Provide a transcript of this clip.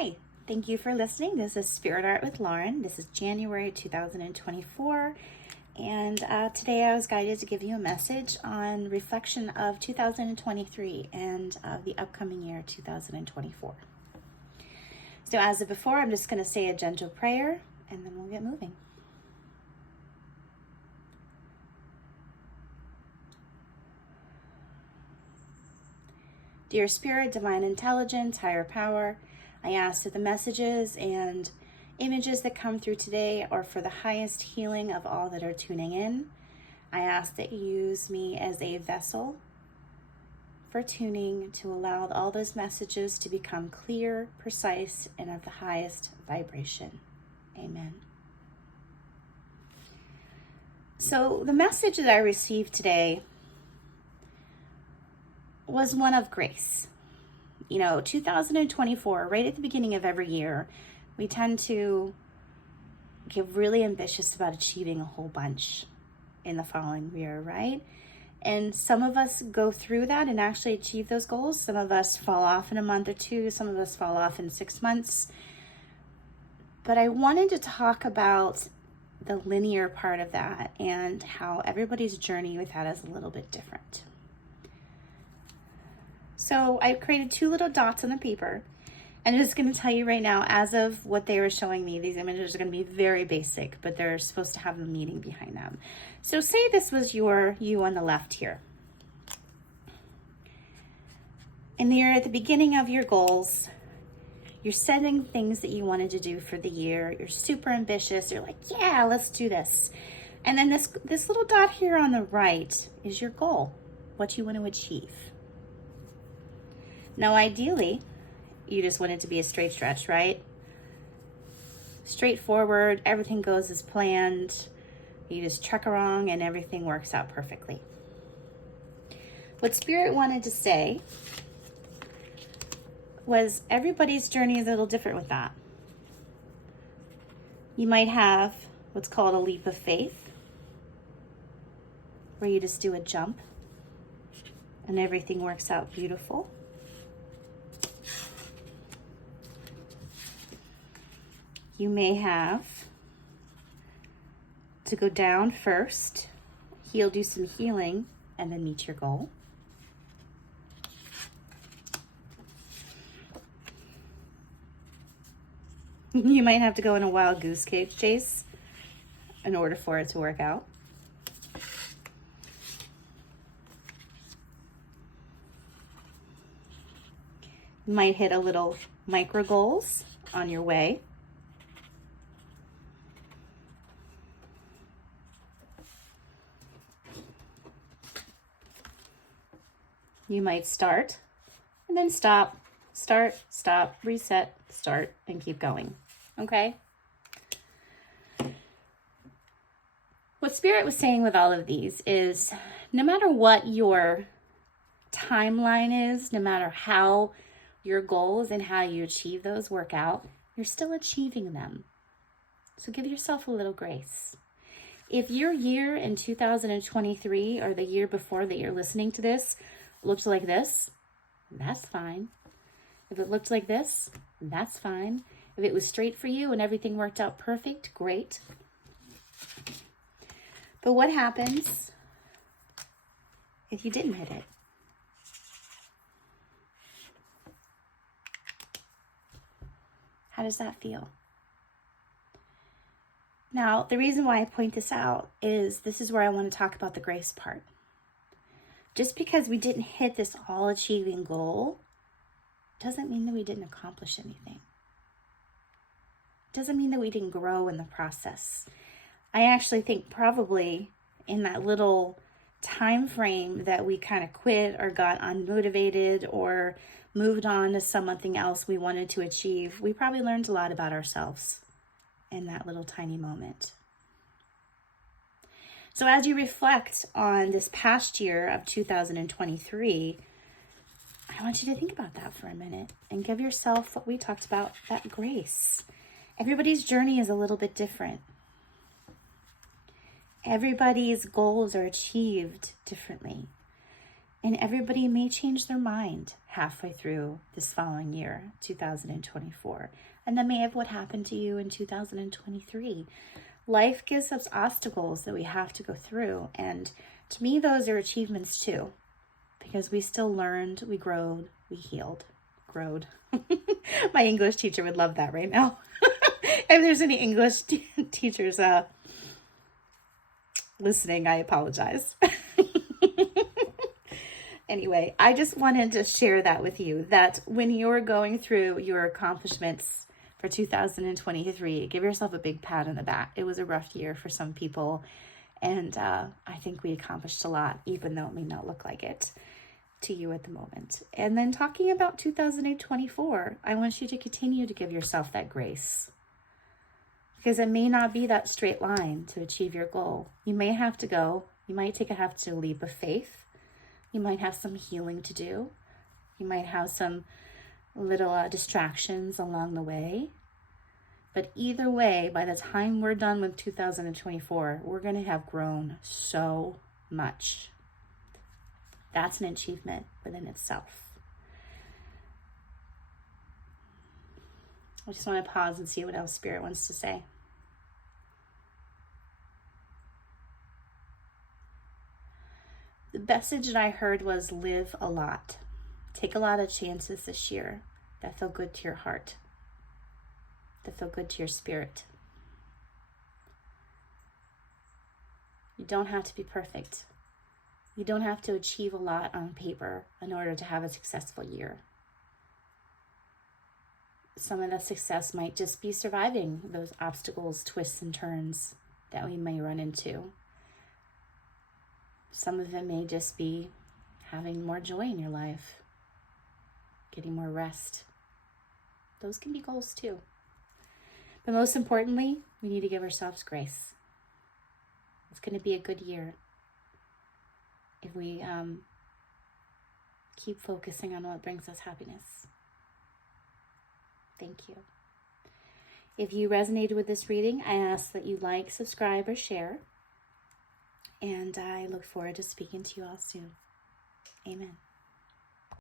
Hi, thank you for listening. This is Spirit Art with Lauren. This is January 2024, and today I was guided to give you a message on reflection of 2023 and the upcoming year 2024. So as of before, I'm just going to say a gentle prayer and then we'll get moving. Dear Spirit, Divine Intelligence, Higher Power, I ask that the messages and images that come through today are for the highest healing of all that are tuning in. I ask that you use me as a vessel for tuning to allow all those messages to become clear, precise, and of the highest vibration. Amen. So the message that I received today was one of grace. 2024, right at the beginning of every year, we tend to get really ambitious about achieving a whole bunch in the following year, right? And some of us go through that and actually achieve those goals. Some of us fall off in a month or two. Some of us fall off in 6 months. But I wanted to talk about the linear part of that and how everybody's journey with that is a little bit different. So I created 2 little dots on the paper, and I'm just going to tell you right now, as of what they were showing me, these images are going to be very basic, but they're supposed to have a meaning behind them. So say this was you on the left here. And you're at the beginning of your goals. You're setting things that you wanted to do for the year. You're super ambitious. You're like, yeah, let's do this. And then this little dot here on the right is your goal, what you want to achieve. Now, ideally, you just want it to be a straight stretch, right? Straightforward, everything goes as planned. You just truck along and everything works out perfectly. What Spirit wanted to say was everybody's journey is a little different with that. You might have what's called a leap of faith, where you just do a jump and everything works out beautiful. You may have to go down first, do some healing, and then meet your goal. You might have to go on a wild goose chase in order for it to work out. You might hit a little micro goals on your way. You might start and then stop, start, stop, reset, start, and keep going. Okay? What Spirit was saying with all of these is no matter what your timeline is, no matter how your goals and how you achieve those work out, you're still achieving them. So give yourself a little grace. If your year in 2023 or the year before that you're listening to this looked like this, that's fine. If it looked like this, that's fine. If it was straight for you and everything worked out perfect, great. But what happens if you didn't hit it? How does that feel? Now, the reason why I point this out is this is where I want to talk about the grace part. Just because we didn't hit this all-achieving goal doesn't mean that we didn't accomplish anything. Doesn't mean that we didn't grow in the process. I actually think probably in that little time frame that we kind of quit or got unmotivated or moved on to something else we wanted to achieve, we probably learned a lot about ourselves in that little tiny moment. So as you reflect on this past year of 2023, I want you to think about that for a minute and give yourself what we talked about, that grace. Everybody's journey is a little bit different. Everybody's goals are achieved differently. And everybody may change their mind halfway through this following year, 2024. And that may have what happened to you in 2023. Life gives us obstacles that we have to go through. And to me, those are achievements too, because we still learned, we growed, we healed, growed. My English teacher would love that right now. If there's any English teachers listening, I apologize. Anyway, I just wanted to share that with you, that when you're going through your accomplishments for 2023, give yourself a big pat on the back. It was a rough year for some people, and I think we accomplished a lot, even though it may not look like it to you at the moment. And then talking about 2024, I want you to continue to give yourself that grace, because it may not be that straight line to achieve your goal. You may have to have to leap of faith. You might have some healing to do. You might have some little distractions along the way. But either way, by the time we're done with 2024, we're going to have grown so much. That's an achievement within itself. I just want to pause and see what else Spirit wants to say. The message that I heard was live a lot. Take a lot of chances this year that feel good to your heart, that feel good to your spirit. You don't have to be perfect. You don't have to achieve a lot on paper in order to have a successful year. Some of that success might just be surviving those obstacles, twists, and turns that we may run into. Some of it may just be having more joy in your life, getting more rest. Those can be goals too. But most importantly, we need to give ourselves grace. It's going to be a good year if we keep focusing on what brings us happiness. Thank you. If you resonated with this reading, I ask that you like, subscribe, or share. And I look forward to speaking to you all soon. Amen.